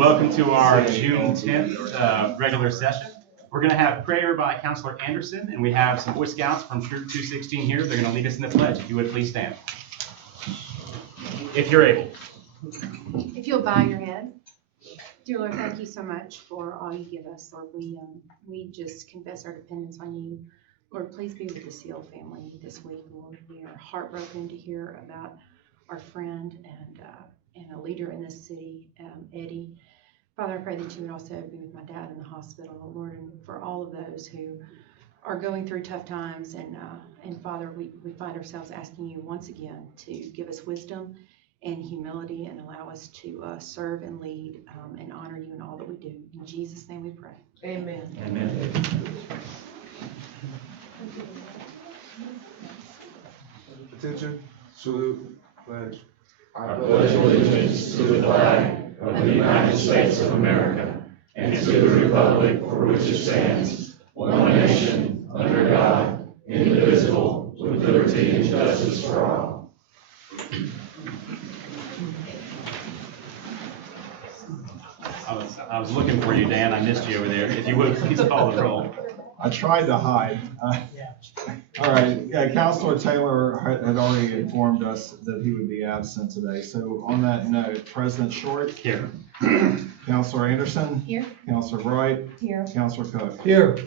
welcome to our June 10th regular session. We're going to have prayer by Counselor Anderson, and we have some Boy Scouts from Troop 216 here. They're going to lead us in the pledge. If you would, please stand. If you're able. If you'll bow your head. Dear Lord, thank you so much for all you give us, Lord. We just confess our dependence on you. Lord, please be with the Seal family this week, Lord. We are heartbroken to hear about our friend and a leader in this city, Eddie. Father, I pray that you would also be with my dad in the hospital, Lord, and for all of those who are going through tough times. And Father, we find ourselves asking you once again to give us wisdom and humility and allow us to serve and lead and honor you in all that we do. In Jesus' name we pray. Amen. Amen. Attention, salute, pledge. I pledge allegiance to the flag of the United States of America and to the republic for which it stands, one nation, under God, indivisible, with liberty and justice for all. I was looking for you, Dan. I missed you over there. If you would, please call the roll. I tried to hide. All right, Counselor Taylor had already informed us that he would be absent today. So on that note, President Short. Here. Counselor Anderson. Here. Counselor Bright. Here. Counselor Cook. Here.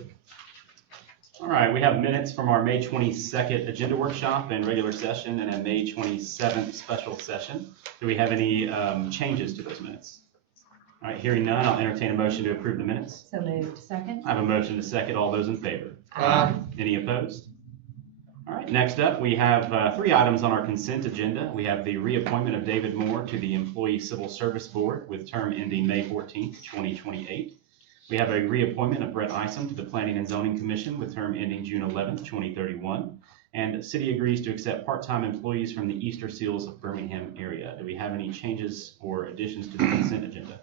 All right, we have minutes from our May 22nd agenda workshop and regular session and a May 27th special session. Do we have any changes to those minutes? All right, hearing none, I'll entertain a motion to approve the minutes. So moved. Second. I have a motion to second. All those in favor? Any opposed? All right, next up, we have 3 items on our consent agenda. We have the reappointment of David Moore to the Employee Civil Service Board with term ending May 14th, 2028. We have a reappointment of Brett Isom to the Planning and Zoning Commission with term ending June 11th, 2031. And the city agrees to accept part-time employees from the Easter Seals of Birmingham area. Do we have any changes or additions to the consent agenda?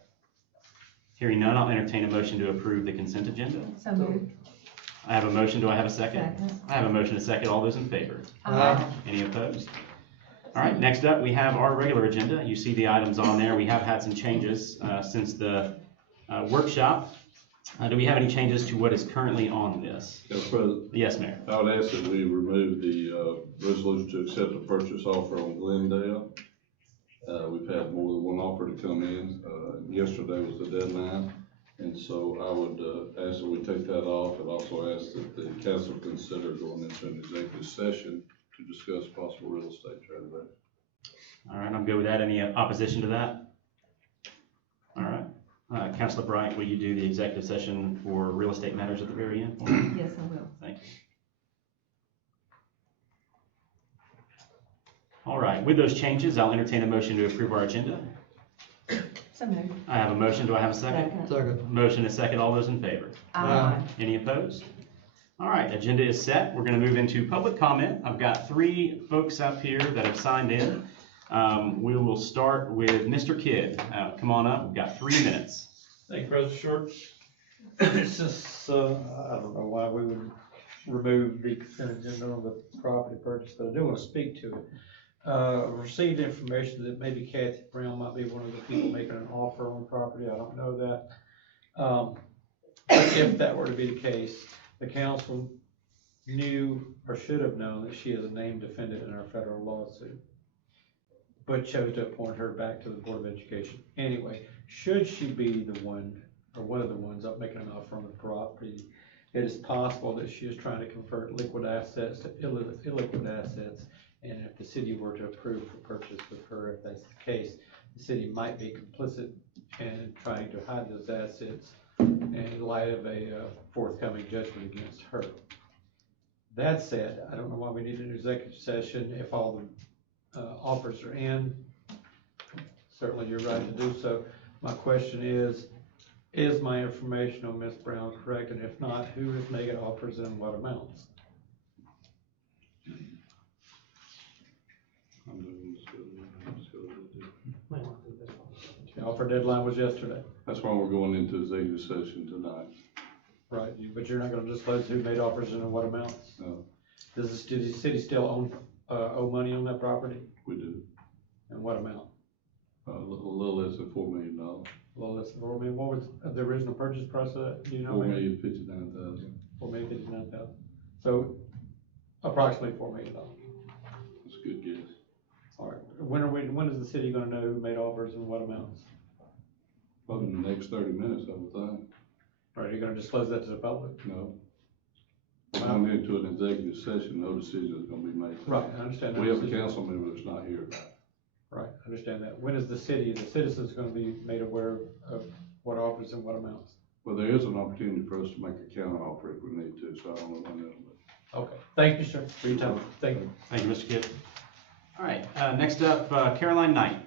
Hearing none, I'll entertain a motion to approve the consent agenda. So moved. I have a motion. Do I have a second? Second. I have a motion to second. All those in favor? Aye. Any opposed? All right, next up, we have our regular agenda. You see the items on there. We have had some changes since the workshop. Do we have any changes to what is currently on this? Mr. President, Yes, Mayor. I would ask that we remove the resolution to accept the purchase offer on Glendale. We've had more than one offer to come in. Yesterday was the deadline, and so I would ask that we take that off, and also ask that the council consider going into an executive session to discuss possible real estate transaction. All right, I'm good with that. Any opposition to that? All right. Councilor Bright, will you do the executive session for real estate matters at the very end? Yes, I will. Thank you. All right, with those changes, I'll entertain a motion to approve our agenda. So moved. I have a motion. Do I have a second? Second. Motion is second. All those in favor? Aye. Any opposed? All right, agenda is set. We're going to move into public comment. I've got 3 folks up here that have signed in. We will start with Mr. Kidd. Come on up. We've got 3 minutes. Thank you, President Short. It's just, I don't know why we would remove the consent agenda on the property purchase, but I do want to speak to it. Received information that maybe Kathy Brown might be one of the people making an offer on the property. I don't know that. But if that were to be the case, the council knew or should have known that she is a named defendant in our federal lawsuit, but chose to appoint her back to the Board of Education. Anyway, should she be the one or one of the ones up making an offer on the property, it is possible that she is trying to convert liquid assets to illiquid assets. And if the city were to approve for purchase with her, if that's the case, the city might be complicit in trying to hide those assets in light of a forthcoming judgment against her. That said, I don't know why we need an executive session if all the offers are in. Certainly you're right to do so. My question is my information on Ms. Brown correct? And if not, who is making offers and what amounts? The offer deadline was yesterday. That's why we're going into executive session tonight. Right, but you're not going to disclose who made offers and in what amounts? No. Does the city still owe money on that property? We do. And what amount? A little less than $4 million. A A little less than 4 million. What was the original purchase price of that? Do you know? $4,059,000. 4,059,000. So approximately $4 million. That's a good guess. All right. When is the city gonna know who made offers and what amounts? Probably in the next 30 minutes, I would think. Are you gonna disclose that to the public? No. We're going into an executive session, no decision is gonna be made. Right, I understand that. We have a council member that's not here. Right, I understand that. When is the citizens gonna be made aware of what offers and what amounts? Well, there is an opportunity for us to make a counter offer if we need to, so I don't know when that'll be. Okay, thank you, sir, for your time. Thank you. Thank you, Mr. Kidd. All right, next up, Caroline Knight.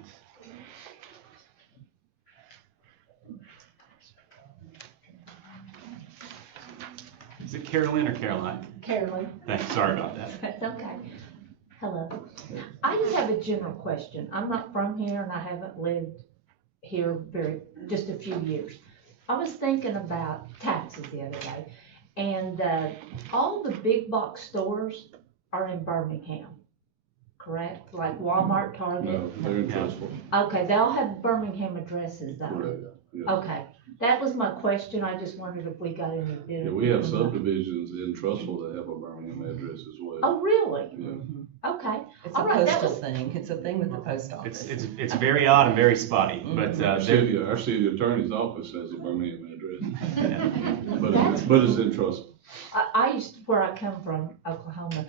Is it Carolyn or Caroline? Carolyn. Thanks, sorry about that. That's okay. Hello. I just have a general question. I'm not from here and I haven't lived here just a few years. I was thinking about taxes the other day, and all the big box stores are in Birmingham, correct? Like Walmart, Target? No, they're in Trussville. Okay, they all have Birmingham addresses though. Correct. Yeah. Okay, that was my question. I just wondered if we got any bill. Yeah, we have subdivisions in Trussville that have a Birmingham address as well. Oh, really? Yeah. Okay. It's a All right, that postal was- thing, it's a thing with the post office. It's very odd and very spotty, but Our city attorney's office has a Birmingham address. But it's in Trussville. I used, where I come from, Oklahoma,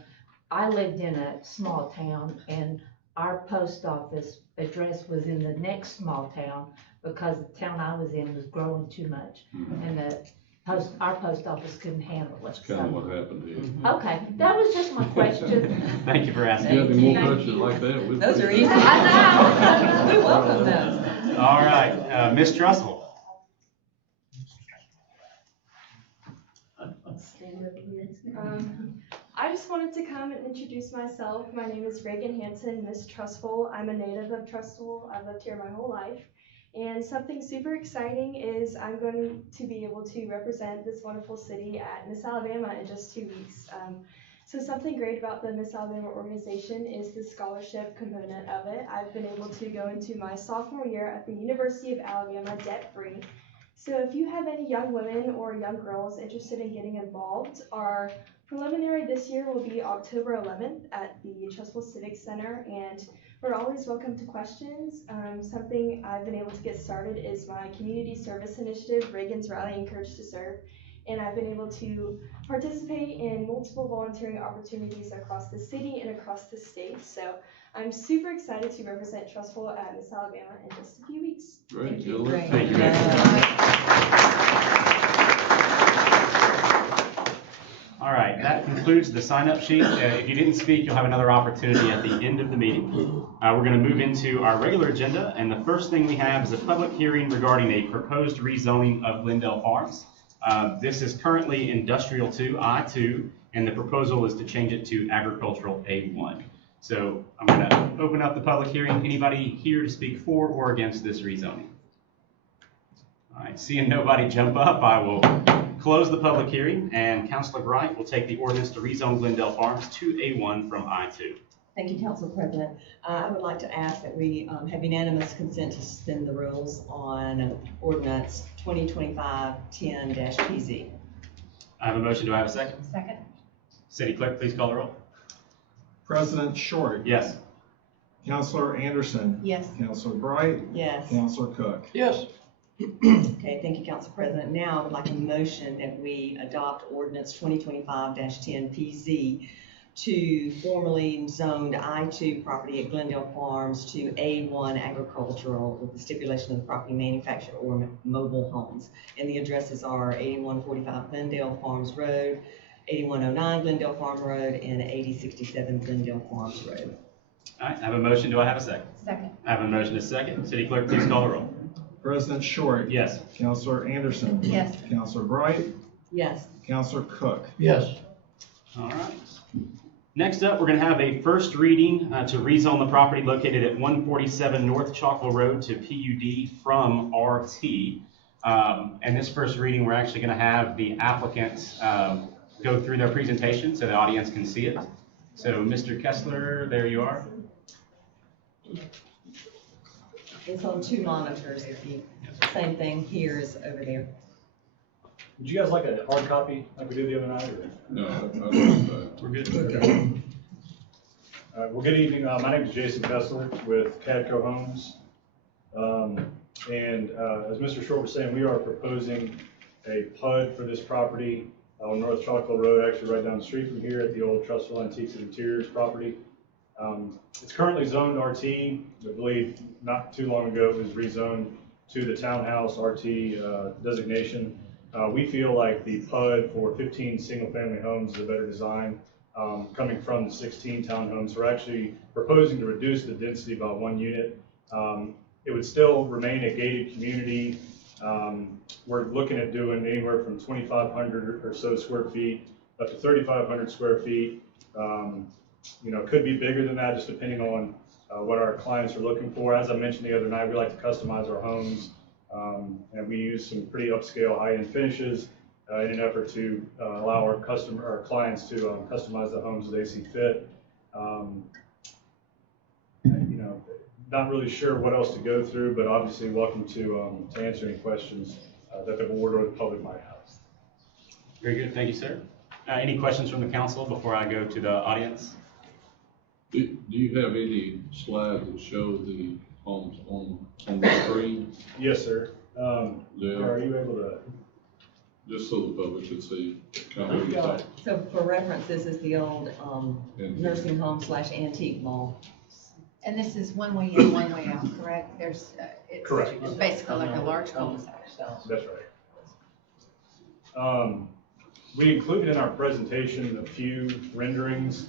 I lived in a small town and our post office address was in the next small town because the town I was in was growing too much. And our post office couldn't handle it. That's kind of what happened here. Okay, that was just my question. thank you for If asking. you have any more questions like that, we'll. Those are easy. I know. We welcome those. All right, Ms. Trussville. I just wanted to come and introduce myself. My name is Reagan Hansen, Miss Trussville. I'm a native of Trussville. I've lived here my whole life. And something super exciting is I'm going to be able to represent this wonderful city at Miss Alabama in just 2 weeks. So something great about the Miss Alabama organization is the scholarship component of it. I've been able to go into my sophomore year at the University of Alabama debt-free. So if you have any young women or young girls interested in getting involved, our preliminary this year will be October 11th at the Trussville Civic Center, and we're always welcome to questions. Something I've been able to get started is my community service initiative, Reagan's Rally Encouraged to Serve, and I've been able to participate in multiple volunteering opportunities across the city and across the state. So I'm super excited to represent Trussville at Miss Alabama in just a few weeks. Great, Thank you. good luck. Thank you, All right, that concludes the sign-up sheet. If you didn't speak, you'll have another opportunity at the end of the meeting. We're going to move into our regular agenda, and the first thing we have is a public hearing regarding a proposed rezoning of Glendale Farms. This is currently Industrial 2, I-2, and the proposal is to change it to Agricultural A1. So I'm going to open up the public hearing. Anybody here to speak for or against this rezoning? All right, seeing nobody jump up, I will close the public hearing, and Councilor Bright will take the ordinance to rezone Glendale Farms to A1 from I-2. Thank you, Council President. I would like to ask that we have unanimous consent to suspend the rules on ordinance 2025-10-PZ. I have a motion. Do I have a second? Second. City Clerk, please call the roll. President Short. Yes. Councilor Anderson. Yes. Councilor Bright. Yes. Councilor Cook. Yes. Okay, thank you, Council President. Now I would like a motion that we adopt ordinance 2025-10-PZ to formally zoned I-2 property at Glendale Farms to A1 agricultural with the stipulation of the property manufactured or mobile homes. And the addresses are 8145 Glendale Farms Road, 8109 Glendale Farm Road, and 8067 Glendale Farms Road. All right, I have a motion. Do I have a second? Second. I have a motion and a second. City Clerk, please call the roll. President Short. Yes. Councilor Anderson. Yes. Councilor Bright. Yes. Councilor Cook. Yes. All right. Next up, we're going to have a first reading to rezone the property located at 147 North Chalkville Road to PUD from RT. And this first reading, we're actually going to have the applicant go through their presentation so the audience can see it. So, Mr. Kessler, there you are. It's on 2 monitors if you. Yes. Same thing here as over there. Would you guys like a hard copy like we did the other night? Or? No, I don't know. We're good. Okay. Well, good evening. My name is Jason Kessler with Cadco Homes. As Mr. Short was saying, we are proposing a PUD for this property on North Trussville Road, actually right down the street from here at the old Trussville Antiques and Interiors property. It's currently zoned RT. I believe not too long ago it was rezoned to the townhouse RT designation. We feel like the PUD for 15 single-family homes is a better design coming from the 16 townhomes. We're actually proposing to reduce the density by 1 unit. It would still remain a gated community. We're looking at doing anywhere from 2,500 or so square feet up to 3,500 square feet. You know, it could be bigger than that just depending on what our clients are looking for. As I mentioned the other night, we like to customize our homes. And we use some pretty upscale high-end finishes in an effort to allow our clients to customize the homes as they see fit. You know, not really sure what else to go through, but obviously welcome to answer any questions that the board or the public might have. Very good, thank you, sir. Any questions from the council before I go to the audience? Do you have any slides that show the homes on the screen? Yes, sir. Yeah. Are you able to? Just so the public could see. So for reference, this is the old nursing home / antique mall. And this is one way in, one way out, correct? It's Correct. It's basically like a large cul-de-sac. That's right. We included in our presentation a few renderings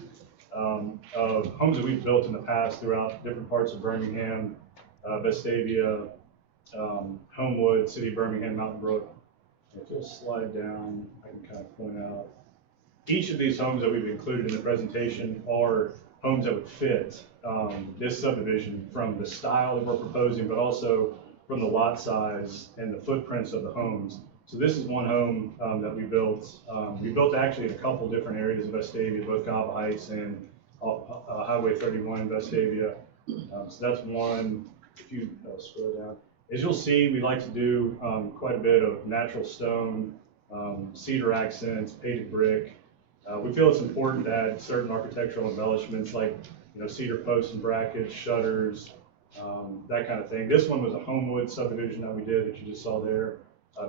of homes that we've built in the past throughout different parts of Birmingham, Vestavia, Homewood, City of Birmingham, Mountain Brook. If you'll slide down, I can kind of point out. Each of these homes that we've included in the presentation are homes that would fit this subdivision from the style that we're proposing, but also from the lot size and the footprints of the homes. So this is one home that we built. We built actually in a couple different areas of Vestavia, both Gava Heights and Highway 31 in Vestavia. So that's one. If you scroll down. As you'll see, we like to do quite a bit of natural stone, cedar accents, painted brick. We feel it's important to add certain architectural embellishments like cedar posts and brackets, shutters, that kind of thing. This one was a Homewood subdivision that we did that you just saw there.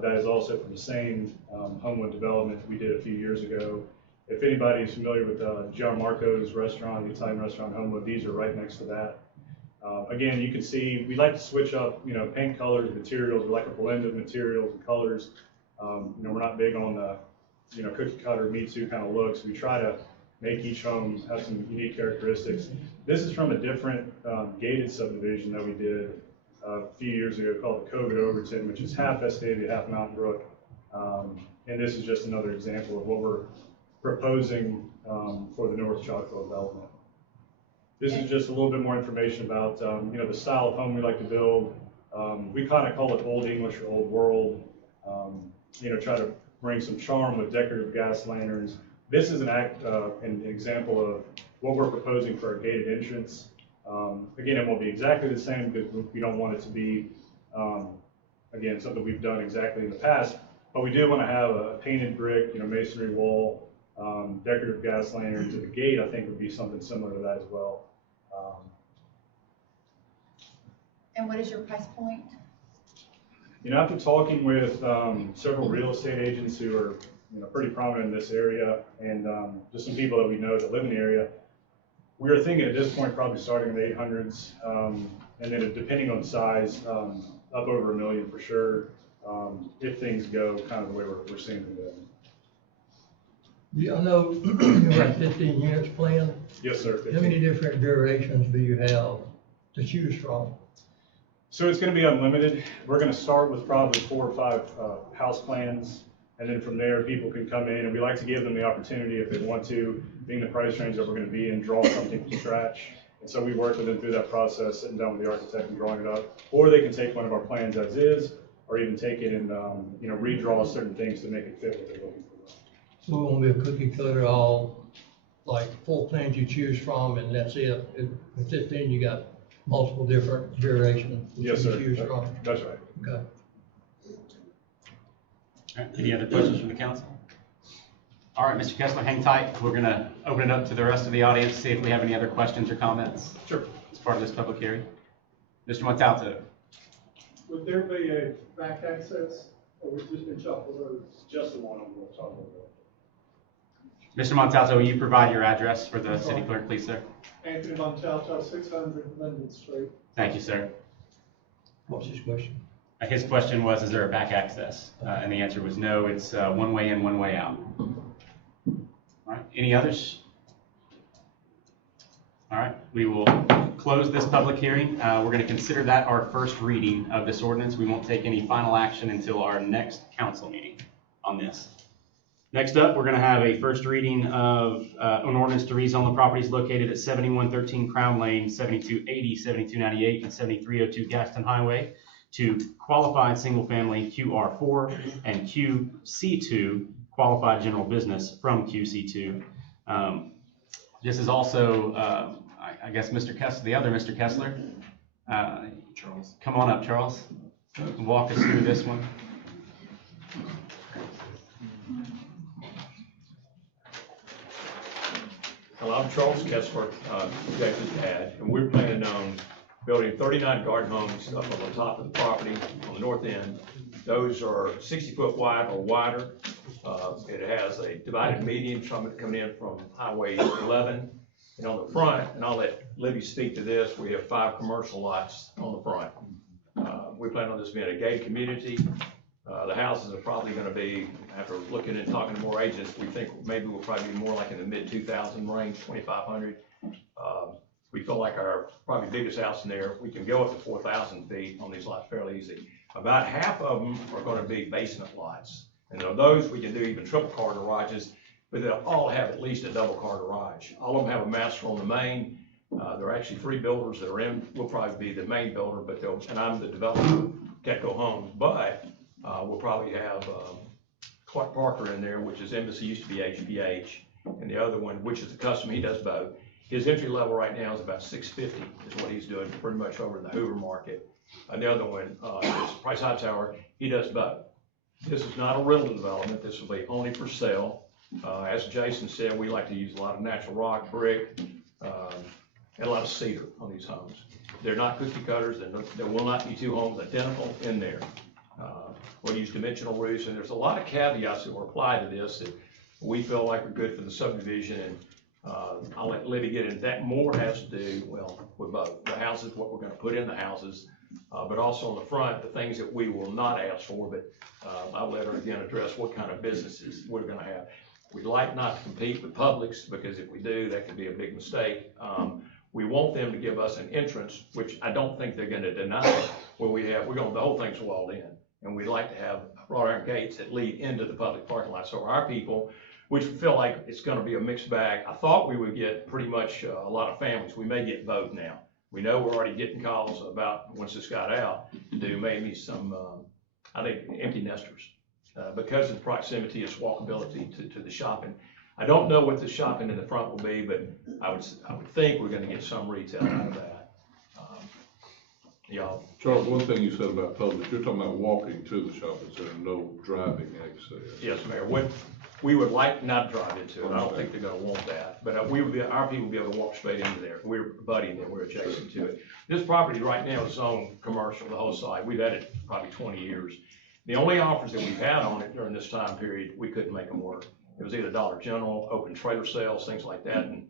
That is also from the same Homewood development we did a few years ago. If anybody is familiar with Gianmarco's restaurant, the Italian restaurant Homewood, these are right next to that. Again, you can see we like to switch up, paint colors, materials. We like a blend of materials and colors. We're not big on the, cookie cutter, me too kind of looks. We try to make each home have some unique characteristics. This is from a different gated subdivision that we did a few years ago called the Cove at Overton, which is half Vestavia, half Mountain Brook. And this is just another example of what we're proposing for the North Trussville development. This is just a little bit more information about, the style of home we like to build. We kind of call it Old English or Old World. Try to bring some charm with decorative gas lanterns. This is an example of what we're proposing for a gated entrance. Again, it won't be exactly the same because we don't want it to be, again, something we've done exactly in the past. But we do want to have a painted brick, masonry wall, decorative gas lanterns. To the gate, I think would be something similar to that as well. And what is your price point? After talking with several real estate agents who are pretty prominent in this area, and just some people that we know that live in the area, we were thinking at this point probably starting in the 800s, and then depending on size, up over $1 million for sure, if things go kind of the way we're seeing them go. Yeah, I know you have 15 units planned. Yes, sir. 15. How many different durations do you have to choose from? So it's going to be unlimited. We're going to start with probably 4 or 5 house plans, and then from there people can come in, and we like to give them the opportunity if they want to, being the price range that we're going to be in, draw something from scratch. And so we work with them through that process, sitting down with the architect and drawing it up. Or they can take one of our plans as is, or even take it and redraw certain things to make it fit what they're looking for. So it won't be a cookie cutter, all like 4 plans you choose from, and that's it. With 15, you got multiple different durations Yes, sir. you choose from. That's right. Okay. All right, any other questions from the council? All right, Mr. Kessler, hang tight. We're gonna open it up to the rest of the audience, see if we have any other questions or comments. Sure. As part of this public hearing. Mr. Montalto. Would there be a back access, or would this be Chapel Road? Just the one on the Chapel Road. Mr. Montalto, will you provide your address for the city clerk, please, sir? Anthony Montalto, 600 Linden Street. Thank you, sir. What's his question? His question was, is there a back access? And the answer was no, it's one way in, one way out. All right, any others? All right, we will close this public hearing. We're going to consider that our first reading of this ordinance. We won't take any final action until our next council meeting on this. Next up, we're going to have a first reading of an ordinance to rezone the properties located at 7113 Crown Lane, 7280, 7298, and 7302 Gaston Highway to qualified single-family QR4 and QC2 qualified general business from QC2. This is also, I guess, Mr. Kessler, the other Mr. Kessler. Charles. Come on up, Charles. Walk us through this one. Well, I'm Charles Kessler, Jackson's dad, and we're planning on building 39 garden homes up on the top of the property on the north end. Those are 60 foot wide or wider. It has a divided median coming in from Highway 11. And on the front, and I'll let Libby speak to this, we have 5 commercial lots on the front. We plan on this being a gated community. The houses are probably going to be, after looking and talking to more agents, we think maybe we'll probably be more like in the mid 2,000 range, 2,500. We feel like our probably biggest house in there, we can go up to 4,000 feet on these lots fairly easy. About half of them are going to be basement lots. And on those, we can do even triple car garages, but they'll all have at least a double car garage. All of them have a master on the main. There are actually 3 builders that are in. We'll probably be the main builder, but and I'm the developer, Getco Homes. But we'll probably have Clark Parker in there, which is Embassy, used to be HPH, and the other one, which is the custom, he does both. His entry level right now is about $650, is what he's doing pretty much over in the Hoover market. And the other one is Price Hightower, he does both. This is not a rental development, this will be only for sale. As Jason said, we like to use a lot of natural rock, brick, and a lot of cedar on these homes. They're not cookie cutters, there will not be 2 homes identical in there. We'll use dimensional roofs, and there's a lot of caveats that will apply to this that we feel like are good for the subdivision, and I'll let Libby get into that. More has to do, well, with both the houses, what we're going to put in the houses, but also on the front, the things that we will not ask for, but I'll let her again address what kind of businesses we're going to have. We'd like not to compete with Publix, because if we do, that could be a big mistake. We want them to give us an entrance, which I don't think they're going to deny, where the whole thing's walled in. And we'd like to have wrought iron gates that lead into the public parking lot. So our people, which we feel like it's going to be a mixed bag. I thought we would get pretty much a lot of families. We may get both now. We know we're already getting calls about, once this got out, to do maybe some, I think, empty nesters. Because of the proximity, it's walkability to the shopping. I don't know what the shopping in the front will be, but I would think we're going to get some retail out of that. Y'all. Charles, one thing you said about Publix, you're talking about walking to the shopping center, no driving access. Yes, Mayor. We would like not to drive into it. I don't think they're going to want that. But our people will be able to walk straight into there. We're abutting there. We're adjacent to it. This property right now is zoned commercial, the whole site. We've had it probably 20 years. The only offers that we've had on it during this time period, we couldn't make them work. It was either Dollar General, open trailer sales, things like that, and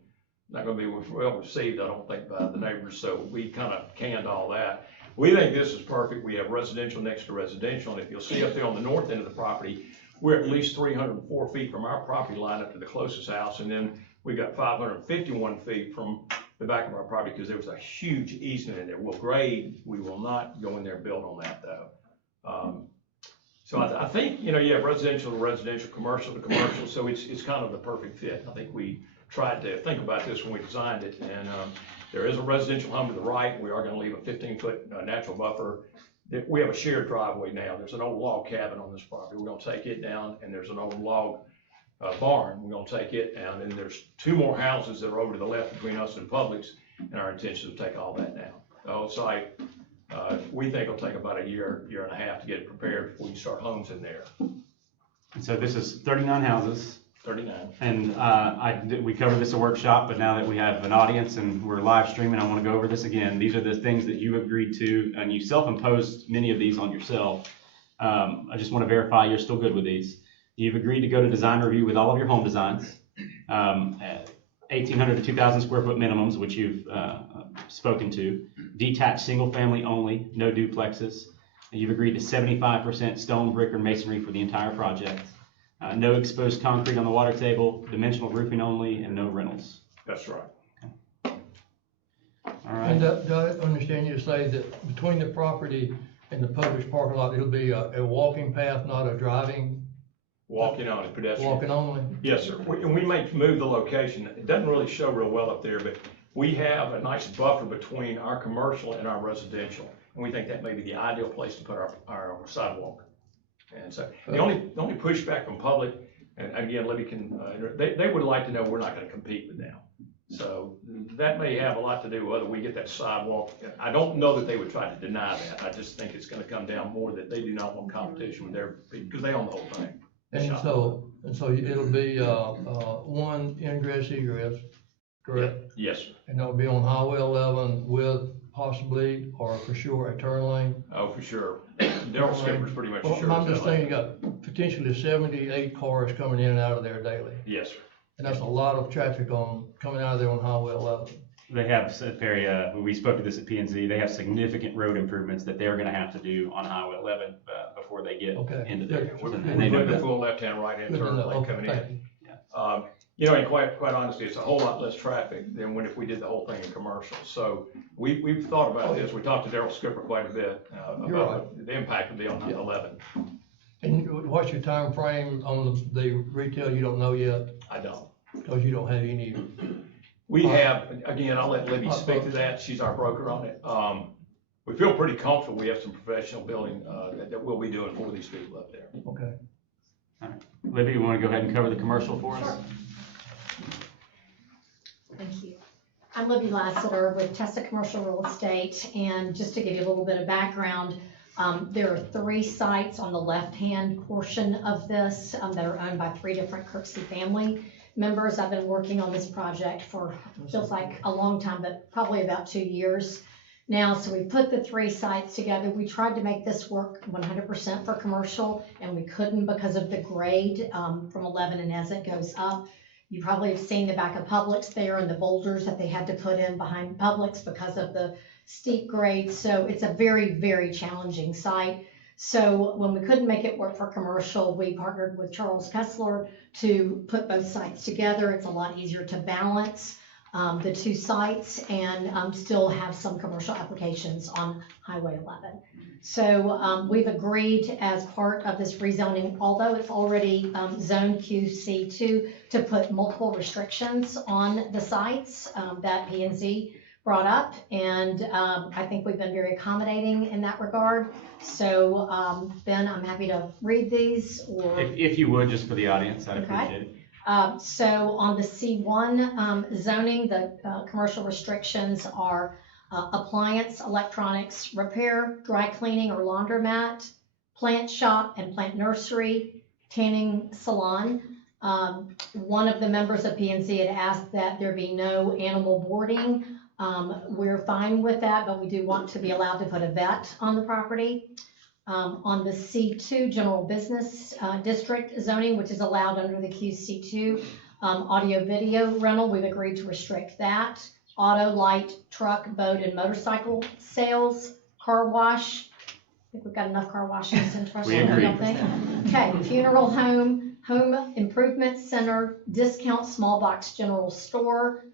not going to be well received, I don't think, by the neighbors. So we kind of canned all that. We think this is perfect. We have residential next to residential, and if you'll see up there on the north end of the property, we're at least 304 feet from our property line up to the closest house, and then we got 551 feet from the back of our property, because there was a huge easement in there. We'll grade. We will not go in there and build on that, though. So I think, you have residential to residential, commercial to commercial, so it's kind of the perfect fit. I think we tried to think about this when we designed it, and there is a residential home to the right. We are going to leave a 15-foot natural buffer. We have a shared driveway now. There's an old log cabin on this property. We're going to take it down, and there's an old log barn. We're going to take it down, and there's 2 more houses that are over to the left between us and Publix, and our intention is to take all that down. The whole site, we think it'll take about a year and a half to get it prepared before you start homes in there. And so this is 39 houses. 39. And we covered this at workshop, but now that we have an audience and we're live streaming, I want to go over this again. These are the things that you agreed to, and you self-imposed many of these on yourself. I just want to verify you're still good with these. You've agreed to go to design review with all of your home designs, 1,800 to 2,000 square foot minimums, which you've spoken to. Detached single family only, no duplexes. And you've agreed to 75% stone, brick, or masonry for the entire project. No exposed concrete on the water table, dimensional roofing only, and no rentals. That's right. All right. And do I understand you to say that between the property and the public parking lot, it'll be a walking path, not a driving? Walking on it, pedestrian. Walking only? Yes, sir. And we may move the location. It doesn't really show real well up there, but we have a nice buffer between our commercial and our residential. And we think that may be the ideal place to put our sidewalk. And so the only pushback from public, and again, Libby can, they would like to know we're not going to compete with them. So that may have a lot to do with whether we get that sidewalk. I don't know that they would try to deny that. I just think it's going to come down more that they do not want competition with their, because they own the whole thing. And so it'll be, one ingress egress, correct? Yes, sir. And that'll be on Highway 11 with possibly, or for sure, a turn lane? Oh, for sure. Daryl Skipper's pretty much Well, sure. I'm just saying you got potentially 78 cars coming in and out of there daily. Yes, sir. And that's a lot of traffic coming out of there on Highway 11. They have we spoke to this at P&Z, they have significant road improvements that they're gonna have to do on Highway 11 before they get into there. And they know the that. full left-hand, right-hand Good to turn know. lane Okay, coming thank in. you. You know, and quite honestly, it's a whole lot less traffic than if we did the whole thing in commercial. So we've thought about this. We talked to Daryl Skipper quite a bit about the impact would be on 11. And what's your time frame on the retail? You don't know yet? I don't. Because you don't have any. We have, again, I'll let Libby speak to that. She's our broker on it. We feel pretty comfortable. We have some professional building that we'll be doing for these people up there. Okay. All right. Libby, you want to go ahead and cover the commercial for us? Sure. Thank you. I'm Libby Lassiter with Tessa Commercial Real Estate, and just to give you a little bit of background, there are 3 sites on the left-hand portion of this that are owned by 3 different Kirksey family members. I've been working on this project for, feels like a long time, but probably about 2 years now. So we put the 3 sites together. We tried to make this work 100% for commercial, and we couldn't because of the grade from 11 and as it goes up. You probably have seen the back of Publix there and the boulders that they had to put in behind Publix because of the steep grade. So it's a very, very challenging site. So when we couldn't make it work for commercial, we partnered with Charles Kessler to put both sites together. It's a lot easier to balance the 2 sites and still have some commercial applications on Highway 11. So we've agreed as part of this rezoning, although it's already zoned QC2, to put multiple restrictions on the sites that P&Z brought up, and I think we've been very accommodating in that regard. So Ben, I'm happy to read these. Or if you would, just for the audience, I'd appreciate it. So on the C1 zoning, the commercial restrictions are appliance, electronics, repair, dry cleaning or laundromat, plant shop and plant nursery, tanning salon. One of the members of P&Z had asked that there be no animal boarding. We're fine with that, but we do want to be allowed to put a vet on the property. On the C2 general business district zoning, which is allowed under the QC2, audio video rental, we've agreed to restrict that. Auto, light, truck, boat, and motorcycle sales, car wash. I think we've got enough car washes in Trussville. We agree. I don't think. Okay, funeral home, home improvement center, discount small box general store,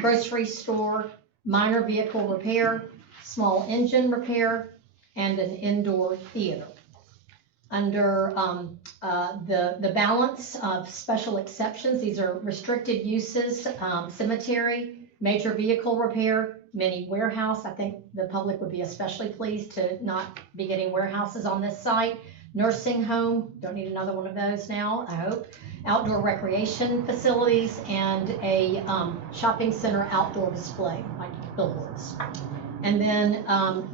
grocery store, minor vehicle repair, small engine repair, and an indoor theater. Under the balance of special exceptions, these are restricted uses, cemetery, major vehicle repair, mini warehouse. I think the public would be especially pleased to not be getting warehouses on this site. Nursing home, don't need another one of those now, I hope. Outdoor recreation facilities, and a shopping center outdoor display, like billboards. And then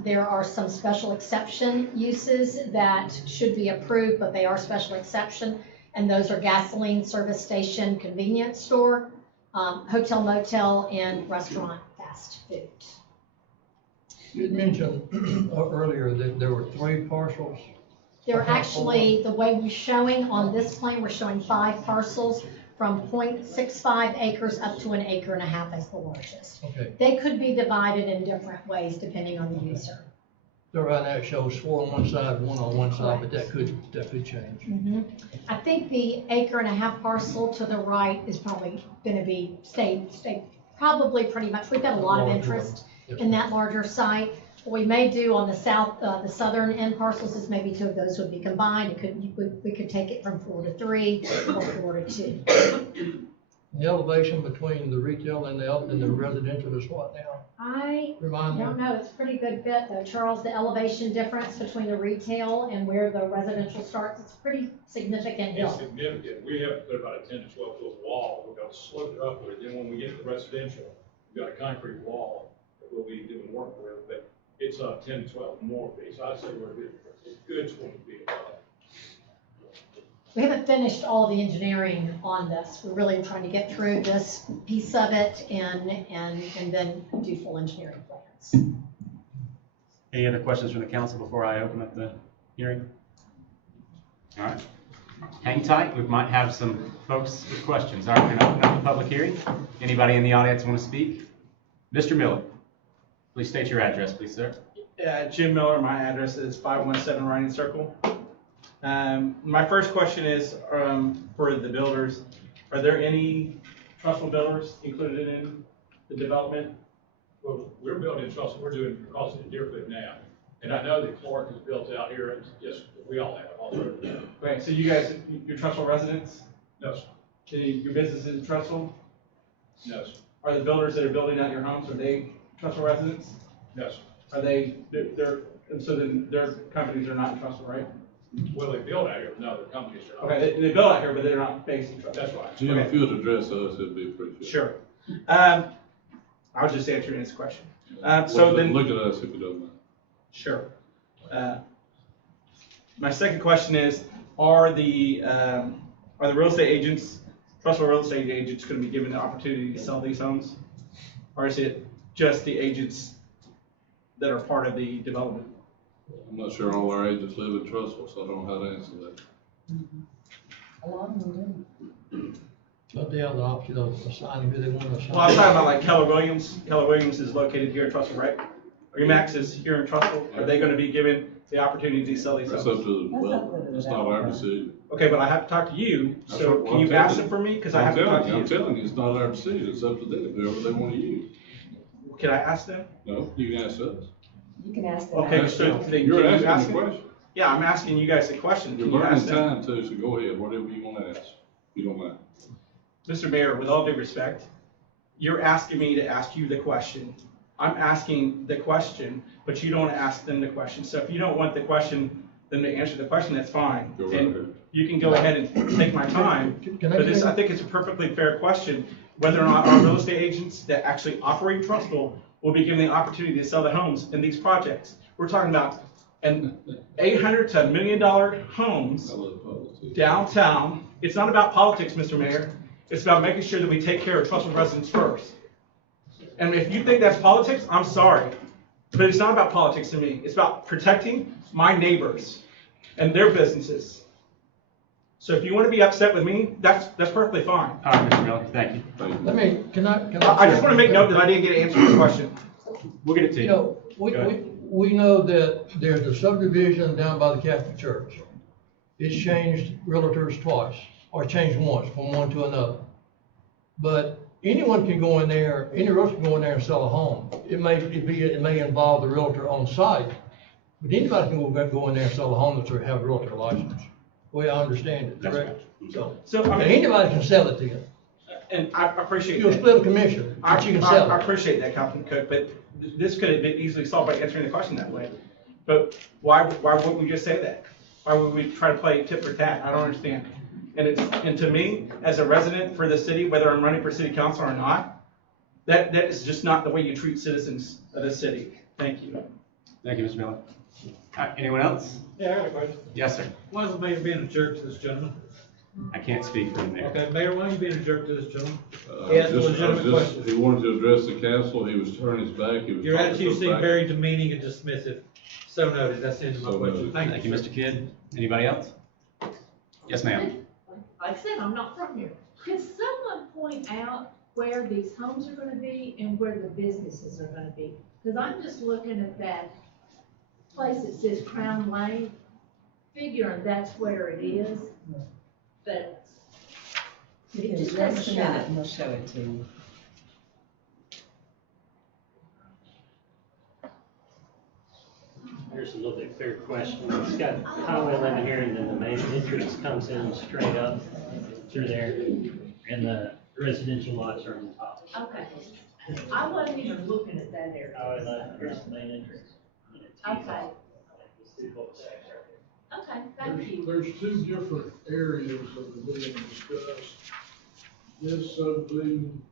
there are some special exception uses that should be approved, but they are special exception. And those are gasoline, service station, convenience store, hotel, motel, and restaurant fast food. You had mentioned earlier that there were 3 parcels. They're actually, the way we're showing on this plan, we're showing 5 parcels from 0.65 acres up to 1.5 acres as the largest. Okay. They could be divided in different ways depending on the user. So right now it shows 4 on one side, 1 on one side, but that could change. I think the 1.5 acre parcel to the right is probably going to be stay probably pretty much. We've got a lot of interest in that larger site. What we may do on the the southern end parcels is maybe 2 of those would be combined. We could take it from 4 to 3 or 4 to 2. The elevation between the retail and the residential is what now? I Remind me. don't know. It's a pretty good bit though, Charles. The elevation difference between the retail and where the residential starts, it's pretty significant hill. It's significant. We have to put about a 10 to 12 foot wall. We've got to slope it upward. Then when we get to the residential, we've got a concrete wall that we'll be doing work with, but it's up 10 to 12 more feet. So I'd say we're a good 20 feet above. We haven't finished all the engineering on this. We're really trying to get through this piece of it and then do full engineering plans. Any other questions from the council before I open up the hearing? All right. Hang tight. We might have some folks with questions. All right, we're going to open up the public hearing. Anybody in the audience want to speak? Mr. Miller, please state your address, please, sir. Jim Miller, my address is 517 Ryan Circle. My first question is for the builders. Are there any Trussville builders included in the development? Well, we're building Trussville. We're doing crossing the Deerfoot now. And I know that Clark is built out here. And yes, we all have also. Okay, so you guys, you're Trussville residents? No, sir. Your business is in Trussville? No, sir. Are the builders that are building out your homes, are they Trussville residents? No, sir. Are so then their companies are not in Trussville, right? Well, they build out here. No, the companies are not. Okay, they build out here, but they're not based in Trussville. That's right. Jim, if you would address us, it'd be appreciated. Sure. I was just answering this question. So then, look at us if you don't mind. Sure. My second question is, are the real estate agents, Trussville real estate agents, going to be given the opportunity to sell these homes? Or is it just the agents that are part of the development? I'm not sure all our agents live in Trussville, so I don't know how to answer that. But they have the option of assigning who they want to assign. Well, I'm talking about like Keller Williams. Keller Williams is located here in Trussville, right? Remax is here in Trussville. Are they going to be given the opportunity to sell these homes? That's up to the developer. It's not our decision. Okay, but I have to talk to you. So can you ask them for me? Because I have to talk to you. I'm telling you, it's not our decision. It's up to them, whoever they want to use. Can I ask them? No, you can ask us. You can ask them. Okay, so then You're can you ask asking a them? question. Yeah, I'm asking you guys a question. You're Can you burning ask them? time too, so go ahead, whatever you want to ask. You don't mind. Mr. Mayor, with all due respect, you're asking me to ask you the question. I'm asking the question, but you don't want to ask them the question. So if you don't want the question, then to answer the question, that's fine. Go right And ahead. you can go ahead and take my time. Can I But get I think it's a perfectly fair question, whether or not our real estate agents that actually operate Trussville will be given the opportunity to sell the homes in these projects. We're talking about an $800 to $1 million homes I love politics. downtown. It's not about politics, Mr. Mayor. It's about making sure that we take care of Trussville residents first. And if you think that's politics, I'm sorry. But it's not about politics to me. It's about protecting my neighbors and their businesses. So if you want to be upset with me, that's perfectly fine. All right, Mr. Miller, thank you. Let me, can I? I just want to make note that I didn't get an answer to your question. We'll get it to You you. know, we know that there's a subdivision down by the Catholic Church. It's changed realtors twice, or changed once, from one to another. But anyone can go in there, any realtor can go in there and sell a home. It may involve the realtor on site, but anybody can go in there and sell a home that have a realtor license. The way I understand it, correct? So I mean, anybody can sell it to you. And I appreciate You'll that. split a commission, but you can sell I it. appreciate that, Councilman Cook, but this could have been easily solved by answering the question that way. But why wouldn't we just say that? Why would we try to play tit for tat? I don't understand. And to me, as a resident for the city, whether I'm running for city council or not, that is just not the way you treat citizens of the city. Thank you. Thank you, Mr. Miller. All right, anyone else? Yeah, I got a question. Yes, sir. What does it mean to be in a church, this gentleman? I can't speak for the mayor. Okay, Mayor, why are you being a jerk to this gentleman? Uh, He asked a just- legitimate just- question. He wanted to address the council, he was turning his back, he was. Your talking attitude so seemed back. very demeaning and dismissive. So noted, that's the end of my So question. noted. Thank you, Mr. Kidd. Anybody else? Yes, ma'am. Like I said, I'm not from here. Could someone point out where these homes are gonna be and where the businesses are gonna be? Because I'm just looking at that place that says Crown Lane, figuring that's where it is, but it just Just doesn't a show. minute and we'll show it to you. Here's a little bit clearer question. It's got Highway 11 here, and then the main entrance comes in straight up through there, and the residential lots are on the top. Okay. I wasn't even looking at that area. Highway 11, here's the main entrance. Okay. Okay, thank you. There's two different areas that are being discussed. This subdivision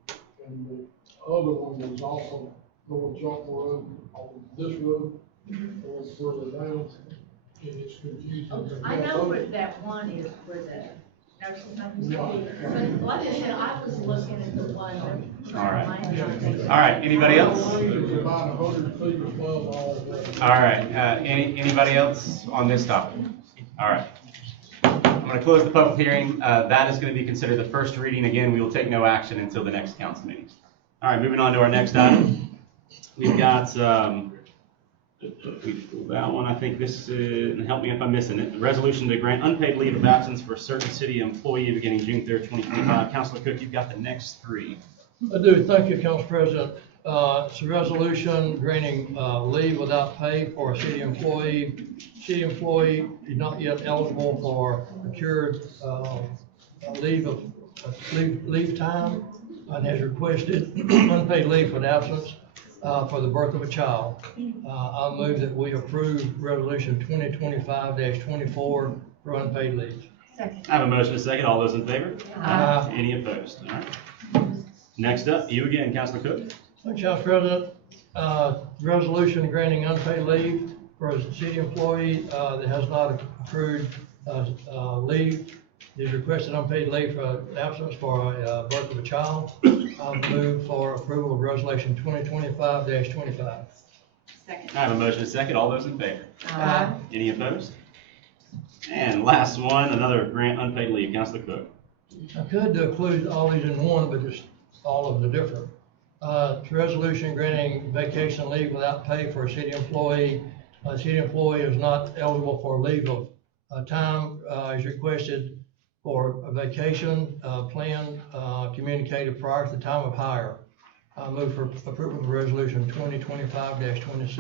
and the other one was off of North Chalk Road, off of this road, a little further down, and it's confusing. I know where that one is, where the nursing home is. But like I said, I was looking at the one that. All right. All right, anybody else? About 100 feet above all of that. All right, anybody else on this topic? All right. I'm gonna close the public hearing. That is gonna be considered the first reading. Again, we will take no action until the next council meeting. All right, moving on to our next item. We've got, that one, I think this is, and help me if I'm missing it, the resolution to grant unpaid leave of absence for a certain city employee beginning June 3rd, 2025. Councilor Cook, you've got the next three. I do, thank you, Council President. It's a resolution granting leave without pay for a city employee. City employee is not yet eligible for procured leave time and has requested unpaid leave for absence for the birth of a child. I'll move that we approve resolution 2025-24 for unpaid leave. Second. I have a motion and a second. All those in favor? Aye. Any opposed? All right. Next up, you again, Councilor Cook. Thank you, Council President. Resolution granting unpaid leave for a city employee that has not accrued leave. Is requested unpaid leave for absence for birth of a child. I'll move for approval of resolution 2025-25. Second. I have a motion and a second. All those in favor? Aye. Any opposed? And last one, another grant unpaid leave. Councilor Cook. I could include all these in one, but just all of them are different. It's a resolution granting vacation leave without pay for a city employee. A city employee is not eligible for leave of time, is requested for a vacation plan communicated prior to the time of hire. I move for approval of resolution 2025-26.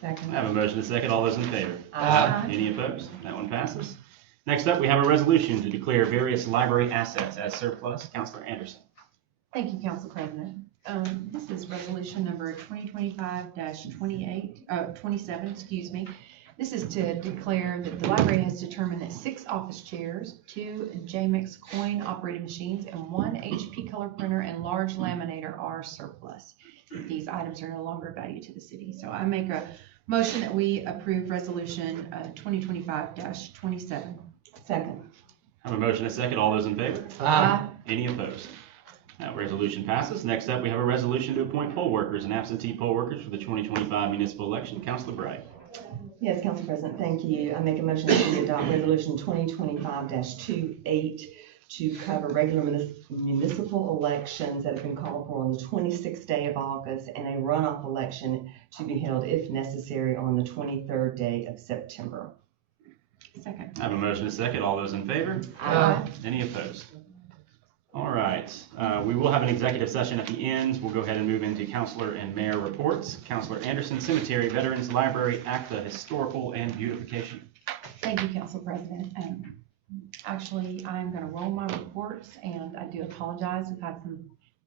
Second. I have a motion and a second. All those in favor? Aye. Any opposed? That one passes. Next up, we have a resolution to declare various library assets as surplus. Councilor Anderson. Thank you, Council President. This is resolution number 27, excuse me. This is to declare that the library has determined that 6 office chairs, 2 JMix coin operating machines, and 1 HP color printer and large laminator are surplus. These items are no longer of value to the city. So I make a motion that we approve resolution 2025-27. Second. I have a motion and a second. All those in favor? Aye. Any opposed? That resolution passes. Next up, we have a resolution to appoint poll workers and absentee poll workers for the 2025 municipal election. Councilor Bright. Yes, Council President, thank you. I make a motion that we adopt resolution 2025-28 to cover regular municipal elections that have been called for on the 26th day of August and a runoff election to be held, if necessary, on the 23rd day of September. Second. I have a motion and a second. All those in favor? Aye. Any opposed? All right. We will have an executive session at the end. We'll go ahead and move into councilor and mayor reports. Councilor Anderson, Cemetery, Veterans Library, ACTA, Historical, and Beautification. Thank you, Council President. Actually, I'm going to roll my reports, and I do apologize. We've had some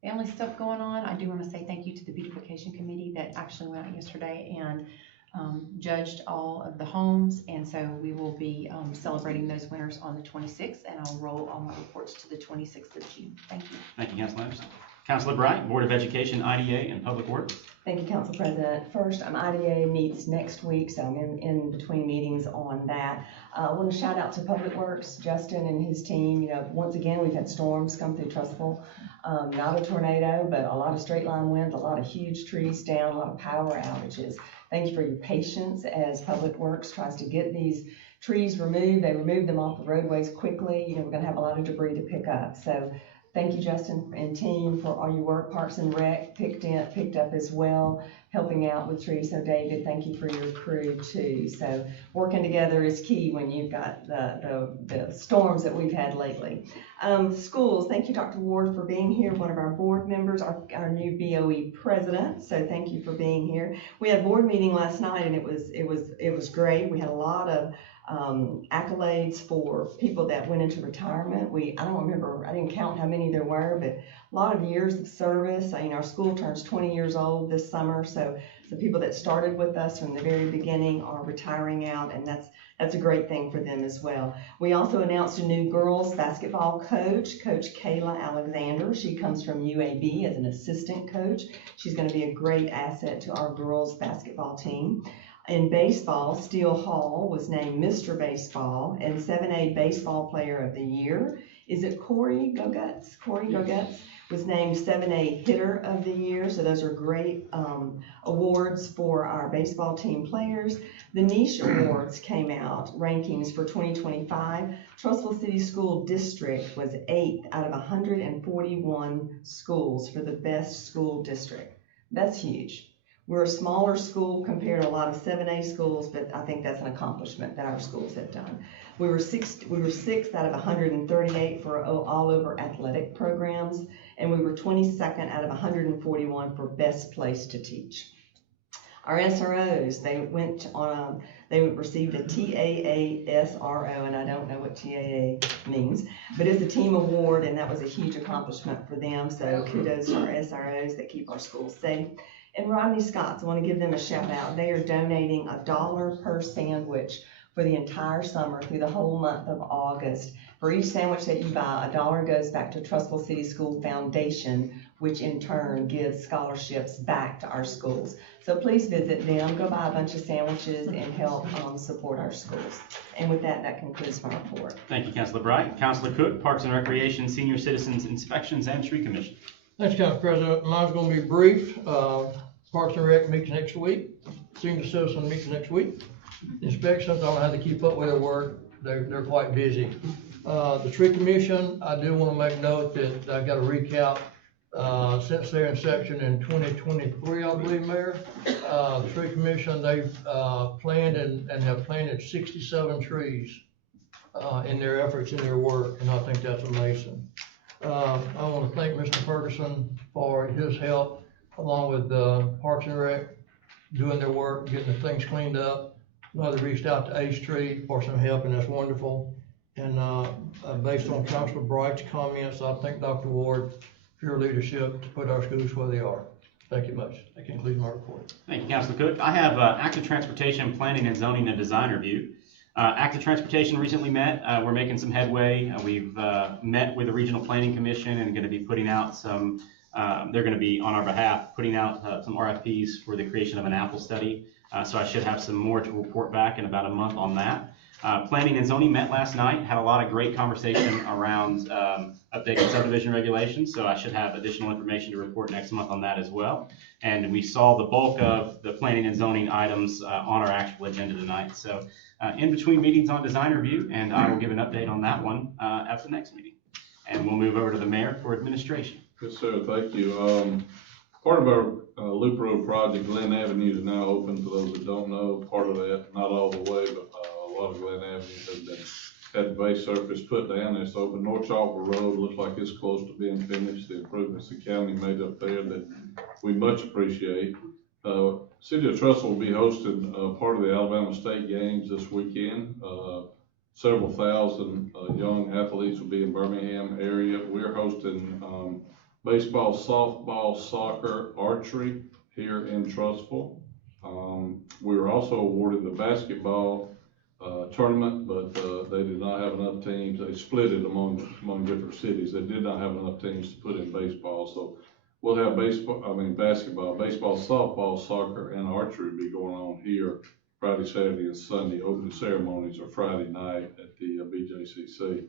family stuff going on. I do want to say thank you to the Beautification Committee that actually went out yesterday and judged all of the homes, and so we will be celebrating those winners on the 26th, and I'll roll all my reports to the 26th of June. Thank you. Thank you, Councilor Anderson. Councilor Bright, Board of Education, IDA, and Public Works. Thank you, Council President. First, IDA meets next week, so I'm in between meetings on that. I want to shout out to Public Works, Justin and his team. You know, once again, we've had storms come through Trussville. Not a tornado, but a lot of straight line winds, a lot of huge trees down, a lot of power outages. Thank you for your patience as Public Works tries to get these trees removed. They remove them off the roadways quickly. You know, we're going to have a lot of debris to pick up. So thank you, Justin and team, for all your work. Parks and Rec picked up as well, helping out with trees. So David, thank you for your crew too. So working together is key when you've got the storms that we've had lately. Schools, thank you, Dr. Ward, for being here, one of our board members, our new BOE president. So thank you for being here. We had a board meeting last night and it was great. We had a lot of accolades for people that went into retirement. I don't remember, I didn't count how many there were, but a lot of years of service. I mean, our school turns 20 years old this summer, so the people that started with us from the very beginning are retiring out, and that's a great thing for them as well. We also announced a new girls basketball coach, Coach Kayla Alexander. She comes from UAB as an assistant coach. She's going to be a great asset to our girls basketball team. In baseball, Steele Hall was named Mr. Baseball and 7A Baseball Player of the Year. Is it Corey Goguts? Corey Goguts was named 7A Hitter of the Year. So those are great awards for our baseball team players. The niche awards came out, rankings for 2025. Trussville City School District was 8th out of 141 schools for the best school district. That's huge. We're a smaller school compared to a lot of 7A schools, but I think that's an accomplishment that our schools have done. We were sixth out of 138 for all over athletic programs, and we were 22nd out of 141 for best place to teach. Our SROs, they received a TAA SRO, and I don't know what TAA means, but it's a team award, and that was a huge accomplishment for them. So kudos to our SROs that keep our schools safe. And Rodney Scott's, I want to give them a shout out. They are donating $1 per sandwich for the entire summer through the whole month of August. For each sandwich that you buy, $1 goes back to Trussville City School Foundation, which in turn gives scholarships back to our schools. So please visit them, go buy a bunch of sandwiches and help support our schools. And with that, that concludes my report. Thank you, Councilor Bright. Councilor Cook, Parks and Recreation, Senior Citizens Inspections, and Tree Commission. Thanks, Council President. Mine's going to be brief. Parks and Rec meets next week. Senior Citizen meets next week. Inspections, I don't have to keep up with their work. They're quite busy. The Tree Commission, I do want to make note that I got a recap since their inception in 2023, I believe, Mayor. The Tree Commission, they've planned and have planted 67 trees in their efforts, in their work, and I think that's amazing. I want to thank Mr. Ferguson for his help, along with Parks and Rec, doing their work, getting the things cleaned up. They reached out to H Tree for some help, and that's wonderful. And based on Councilor Bright's comments, I thank Dr. Ward for your leadership to put our schools where they are. Thank you much. That concludes my report. Thank you, Councilor Cook. I have active transportation, planning and zoning, and design review. Active transportation recently met. We're making some headway. We've met with the Regional Planning Commission and going to be putting out some, they're going to be on our behalf putting out some RFPs for the creation of an Apple study. So I should have some more to report back in about a month on that. Planning and zoning met last night, had a lot of great conversation around updated subdivision regulations, so I should have additional information to report next month on that as well. And we saw the bulk of the planning and zoning items on our actual agenda tonight. So in between meetings on design review, and I will give an update on that one at the next meeting. And we'll move over to the mayor for administration. Yes, sir, thank you. Part of our Loop Road project, Glen Avenue is now open. For those that don't know, part of that, not all the way, but a lot of Glen Avenue has had the base surface put down. It's open. North Chalker Road looks like it's close to being finished. The improvements the county made up there that we much appreciate. City of Trussville will be hosting part of the Alabama State Games this weekend. Several thousand young athletes will be in Birmingham area. We're hosting baseball, softball, soccer, archery here in Trussville. We were also awarded the basketball tournament, but they did not have enough teams. They split it among different cities. They did not have enough teams to put in baseball, so we'll have basketball, baseball, softball, soccer, and archery be going on here Friday, Saturday, and Sunday. Opening ceremonies are Friday night at the BJCC.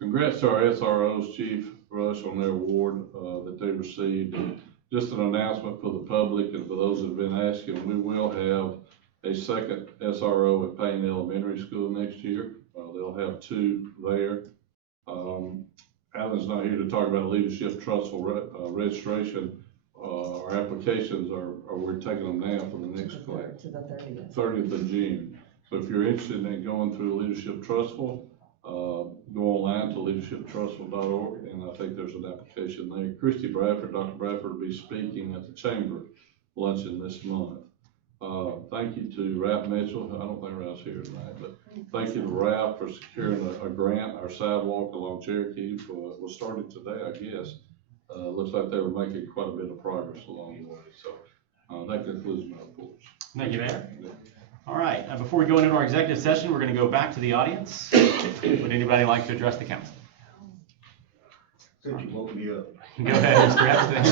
Congrats to our SROs, Chief Rush, on their award that they received. And just an announcement for the public and for those that have been asking, we will have a second SRO at Payne Elementary School next year. They'll have 2 there. Alan's not here to talk about leadership Trussville registration. Our applications we're taking them now for the next class. To the 30th. 30th of June. So if you're interested in going through Leadership Trussville, go online to leadershiptrussville.org, and I think there's an application there. Christy Bradford, Dr. Bradford will be speaking at the Chamber luncheon this month. Thank you to Ralph Mitchell. I don't think Ralph's here tonight, but thank you to Ralph for securing a grant. Our sidewalk along Cherokee was started today, I guess. Looks like they were making quite a bit of progress along the way. So that concludes my reports. Thank you, Mayor. All right, before we go into our executive session, we're going to go back to the audience. Would anybody like to address the council? Since you woke me up. Go ahead, Mr. Epstein.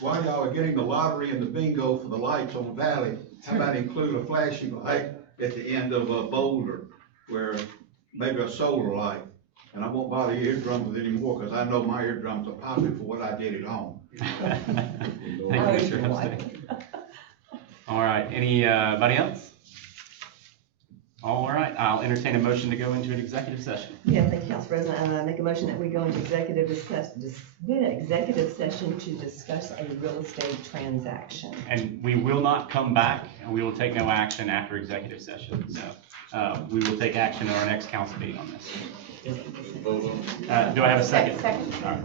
While y'all are getting the lottery and the bingo for the lights on the valley, how about include a flashing light at the end of a boulder, where maybe a solar light? And I won't bother your eardrums with any more, because I know my eardrums are popping for what I did at home. Thank you, Mr. Epstein. All right, anybody else? All right, I'll entertain a motion to go into an executive session. Yeah, thank you, Council President. I make a motion that we go into executive session to discuss a real estate transaction. And we will not come back, and we will take no action after executive session. So we will take action in our next council meeting on this. Do I have a second? Second. All right.